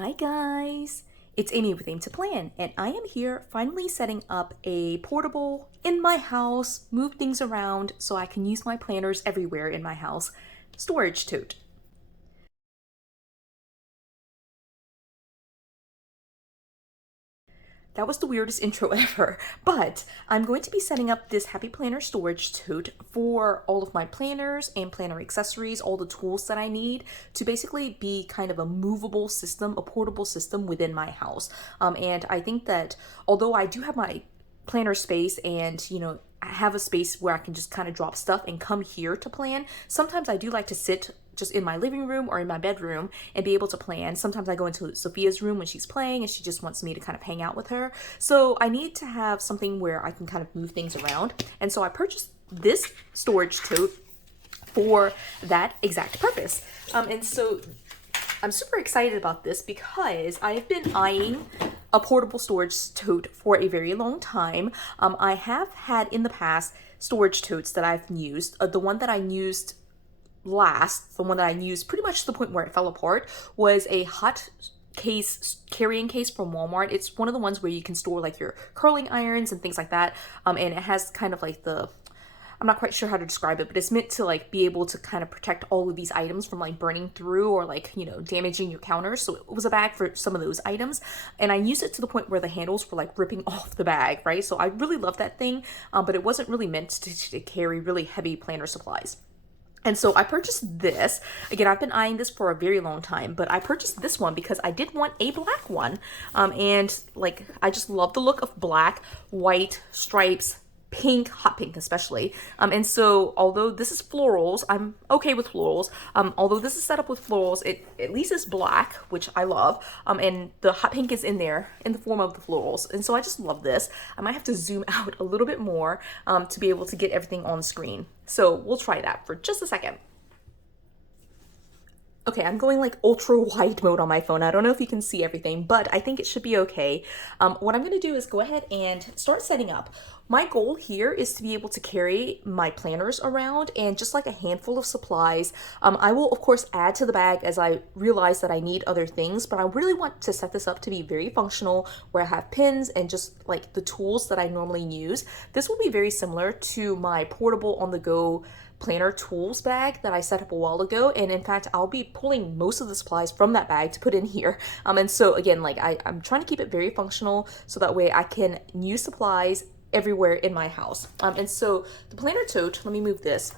Hi guys, it's Amy with Aim to Plan, and I am here finally setting up a portable in my house, move things around so I can use my planners everywhere in my house storage tote. That was the weirdest intro ever, but I'm going to be setting up this Happy Planner storage tote for all of my planners and planner accessories, all the tools that I need to basically be kind of a movable system, a portable system within my house. And I think that although I do have my planner space and, I have a space where I can just kind of drop stuff and come here to plan, sometimes I do like to sit just in my living room or in my bedroom and be able to plan. Sometimes I go into Sophia's room when she's playing and she just wants me to kind of hang out with her. So I need to have something where I can kind of move things around. And so I purchased this storage tote for that exact purpose. And so I'm super excited about this because I've been eyeing a portable storage tote for a very long time. I have had in the past storage totes that I've used. The one that I used last, the one that I used pretty much to the point where it fell apart, was a hot case, carrying case from Walmart. It's one of the ones where you can store like your curling irons and things like that. And it has kind of like I'm not quite sure how to describe it, but it's meant to like be able to kind of protect all of these items from like burning through or like, damaging your counters. So it was a bag for some of those items. And I used it to the point where the handles were like ripping off the bag, right? So I really love that thing, but it wasn't really meant to carry really heavy planner supplies. And so I purchased this. Again, I've been eyeing this for a very long time, but I purchased this one because I did want a black one. And like, I just love the look of black, white, stripes, pink, hot pink especially. And so although this is florals, I'm okay with florals. Although this is set up with florals, it at least is black, which I love. And the hot pink is in there in the form of the florals. And so I just love this. I might have to zoom out a little bit more to be able to get everything on screen. So we'll try that for just a second. Okay, I'm going like ultra wide mode on my phone. I don't know if you can see everything, but I think it should be okay. What I'm gonna do is go ahead and start setting up. My goal here is to be able to carry my planners around and just like a handful of supplies. I will of course add to the bag as I realize that I need other things, but I really want to set this up to be very functional where I have pins and just like the tools that I normally use. This will be very similar to my portable on the go planner tools bag that I set up a while ago, and in fact I'll be pulling most of the supplies from that bag to put in here. And so again, like I'm trying to keep it very functional so that way I can use supplies everywhere in my house. And so the planner tote, let me move this,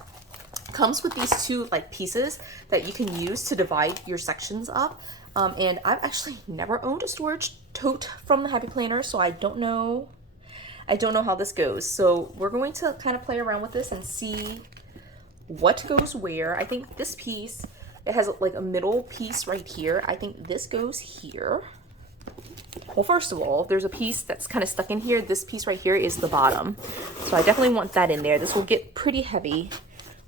comes with these two like pieces that you can use to divide your sections up. And I've actually never owned a storage tote from the Happy Planner, so I don't know how this goes. So we're going to kind of play around with this and see what goes where. I think this piece, it has like a middle piece right here. I think this goes here. Well, first of all, there's a piece that's kind of stuck in here. This piece right here is the bottom. So I definitely want that in there. This will get pretty heavy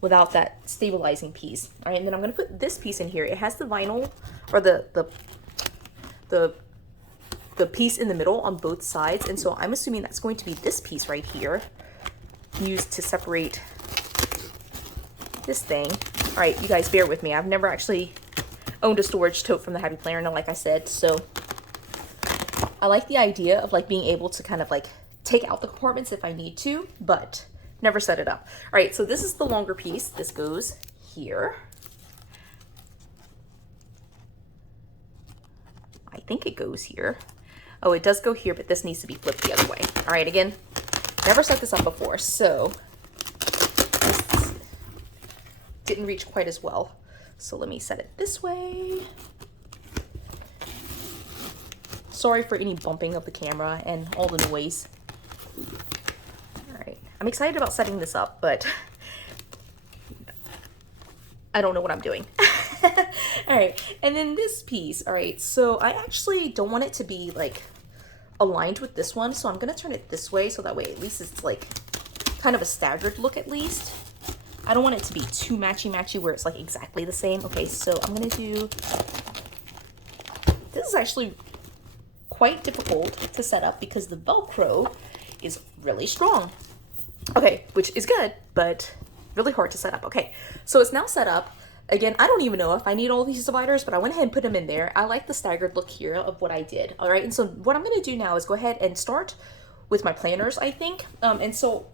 without that stabilizing piece. All right, and then I'm gonna put this piece in here. It has the vinyl or the piece in the middle on both sides. And so I'm assuming that's going to be this piece right here used to separate this thing. All right, you guys bear with me. I've never actually owned a storage tote from the Happy Planner, like I said, so I like the idea of like being able to kind of like take out the compartments if I need to, but never set it up. All right, so this is the longer piece. This goes here. I think it goes here. Oh, it does go here, but this needs to be flipped the other way. All right, again, never set this up before, so didn't reach quite as well. So let me set it this way. Sorry for any bumping of the camera and all the noise. All right, I'm excited about setting this up, but I don't know what I'm doing. All right, and then this piece. All right, so I actually don't want it to be like aligned with this one, so I'm gonna turn it this way so that way at least it's like kind of a staggered look at least. I don't want it to be too matchy-matchy where it's like exactly the same. Okay, so I'm gonna do, this is actually quite difficult to set up because the Velcro is really strong. Okay, which is good, but really hard to set up. Okay, so it's now set up. Again, I don't even know if I need all these dividers, but I went ahead and put them in there. I like the staggered look here of what I did. All right, and so what I'm gonna do now is go ahead and start with my planners, I think. And so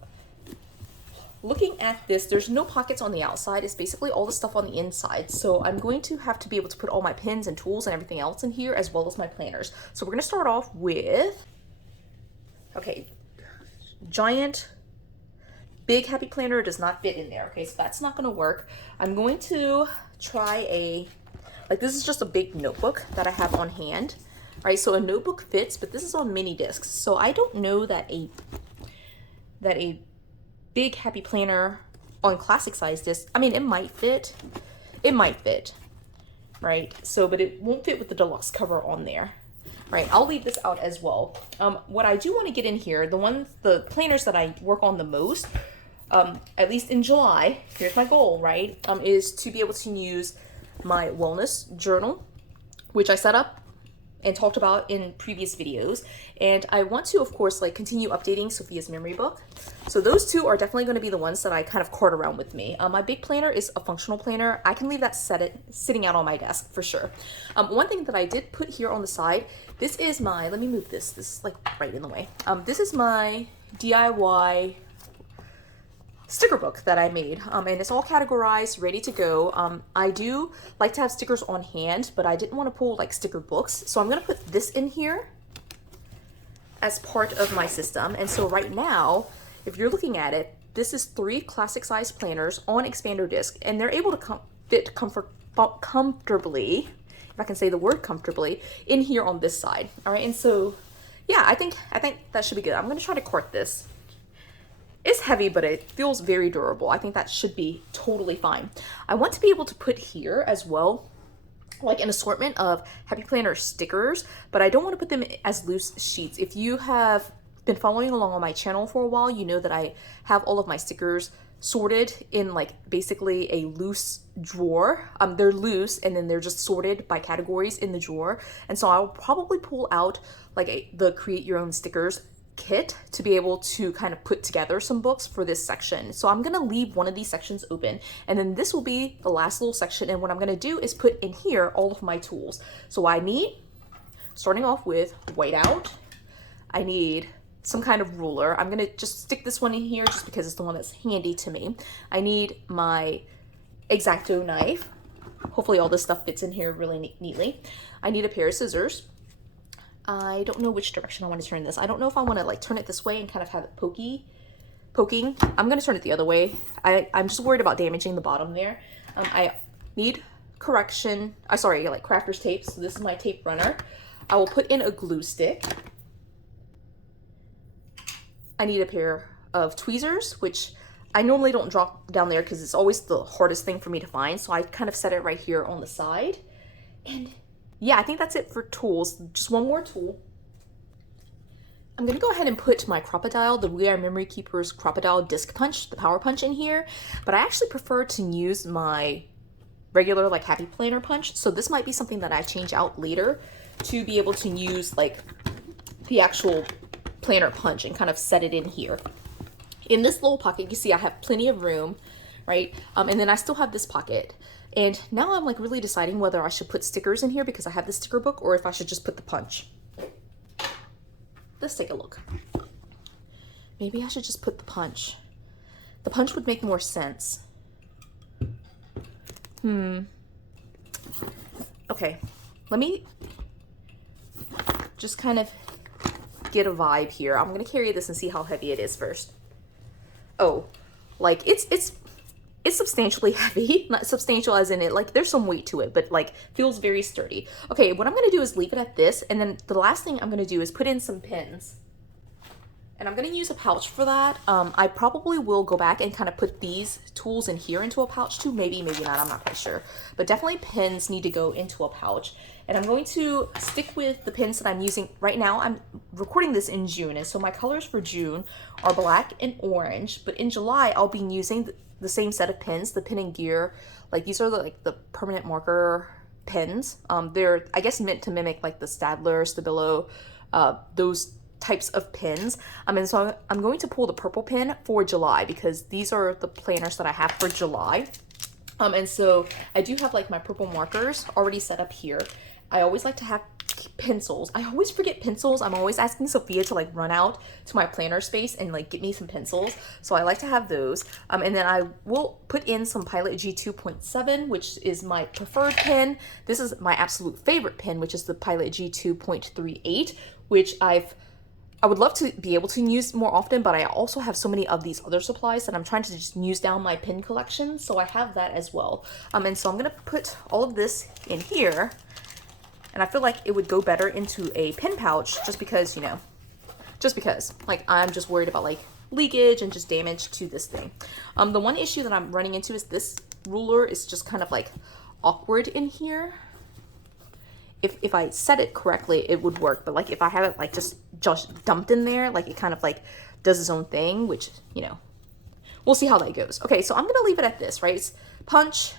looking at this, there's no pockets on the outside. It's basically all the stuff on the inside. So I'm going to have to be able to put all my pins and tools and everything else in here, as well as my planners. So we're gonna start off with, okay, giant big happy planner does not fit in there. Okay, so that's not gonna work. I'm going to try like this is just a big notebook that I have on hand. All right, so a notebook fits, but this is on mini discs. So I don't know that a big happy planner on classic size disc, I mean, it might fit, right? So, but it won't fit with the deluxe cover on there. Right, I'll leave this out as well. What I do want to get in here, the planners that I work on the most, at least in July, here's my goal, right, is to be able to use my wellness journal, which I set up and talked about in previous videos. And I want to, of course, like continue updating Sophia's memory book. So those two are definitely going to be the ones that I kind of cart around with me. My big planner is a functional planner. I can leave that sitting out on my desk for sure. One thing that I did put here on the side, this is my, let me move this. This is like right in the way. This is my DIY sticker book that I made, and it's all categorized, ready to go. I do like to have stickers on hand, but I didn't want to pull like sticker books, so I'm gonna put this in here as part of my system. And so right now, if you're looking at it, this is 3 classic size planners on expander disc, and they're able to fit comfortably, if I can say the word comfortably, in here on this side. All right, and so yeah, I think that should be good. I'm gonna try to cart this. It's heavy, but it feels very durable. I think that should be totally fine. I want to be able to put here as well, like an assortment of Happy Planner stickers, but I don't want to put them as loose sheets. If you have been following along on my channel for a while, you know that I have all of my stickers sorted in like basically a loose drawer. They're loose and then they're just sorted by categories in the drawer. And so I'll probably pull out like the Create Your Own Stickers kit to be able to kind of put together some books for this section. So I'm gonna leave one of these sections open, and then this will be the last little section. And what I'm gonna do is put in here all of my tools. So I need, starting off with whiteout, I need some kind of ruler. I'm gonna just stick this one in here just because it's the one that's handy to me. I need my X-Acto knife. Hopefully all this stuff fits in here really neatly. I need a pair of scissors. I don't know which direction I want to turn this. I don't know if I want to like turn it this way and kind of have it poking. I'm going to turn it the other way. I'm just worried about damaging the bottom there. I need like crafter's tape. So this is my tape runner. I will put in a glue stick. I need a pair of tweezers, which I normally don't drop down there because it's always the hardest thing for me to find. So I kind of set it right here on the side. And yeah, I think that's it for tools. Just one more tool. I'm gonna go ahead and put my Crop-A-Dile, the We Are Memory Keepers Crop-A-Dile disc punch, the power punch in here, but I actually prefer to use my regular like Happy Planner punch. So this might be something that I change out later to be able to use like the actual planner punch and kind of set it in here. In this little pocket, you see I have plenty of room, right? And then I still have this pocket. And now I'm like really deciding whether I should put stickers in here because I have the sticker book, or if I should just put the punch. Let's take a look. Maybe I should just put the punch. The punch would make more sense. Okay, let me just kind of get a vibe here. I'm gonna carry this and see how heavy it is first. Oh, like it's substantially heavy. Not substantial as in it, like there's some weight to it, but like feels very sturdy. Okay, what I'm gonna do is leave it at this, and then the last thing I'm gonna do is put in some pins. And I'm gonna use a pouch for that. I probably will go back and kind of put these tools in here into a pouch too. Maybe not, I'm not quite sure. But definitely pins need to go into a pouch. And I'm going to stick with the pins that I'm using right now. I'm recording this in June, and so my colors for June are black and orange. But in July, I'll be using the same set of pins, the Pin and Gear. Like these are the permanent marker pins. They're, I guess, meant to mimic like the Staedtler, Stabilo, those types of pins. And so I'm going to pull the purple pin for July because these are the planners that I have for July. And so I do have like my purple markers already set up here. I always like to have pencils. I always forget pencils. I'm always asking Sophia to like run out to my planner space and like get me some pencils. So I like to have those. And then I will put in some Pilot G2.7, which is my preferred pen. This is my absolute favorite pen, which is the Pilot G2.38, which I would love to be able to use more often, but I also have so many of these other supplies that I'm trying to just use down my pen collection. So I have that as well. And so I'm gonna put all of this in here. And I feel like it would go better into a pen pouch just because, you know, like I'm just worried about like leakage and just damage to this thing. The one issue that I'm running into is this ruler is just kind of like awkward in here. If I set it correctly, it would work. But like if I have it like just dumped in there, like it kind of like does its own thing, which, you know, we'll see how that goes. Okay, so I'm gonna leave it at this, right? It's punch,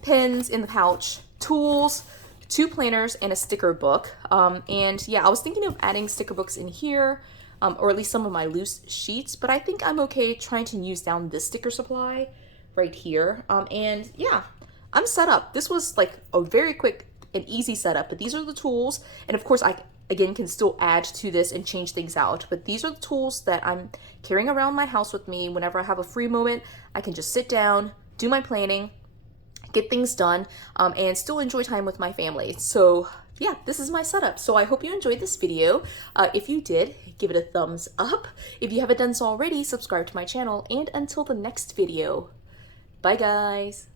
pens in the pouch, tools, 2 planners, and a sticker book. And yeah, I was thinking of adding sticker books in here, or at least some of my loose sheets, but I think I'm okay trying to use down this sticker supply right here. And yeah, I'm set up. This was like a very quick and easy setup, but these are the tools. And of course I, again, can still add to this and change things out, but these are the tools that I'm carrying around my house with me. Whenever I have a free moment, I can just sit down, do my planning, get things done, and still enjoy time with my family. So yeah, this is my setup. So I hope you enjoyed this video. If you did, give it a thumbs up. If you haven't done so already, subscribe to my channel. And until the next video, bye guys.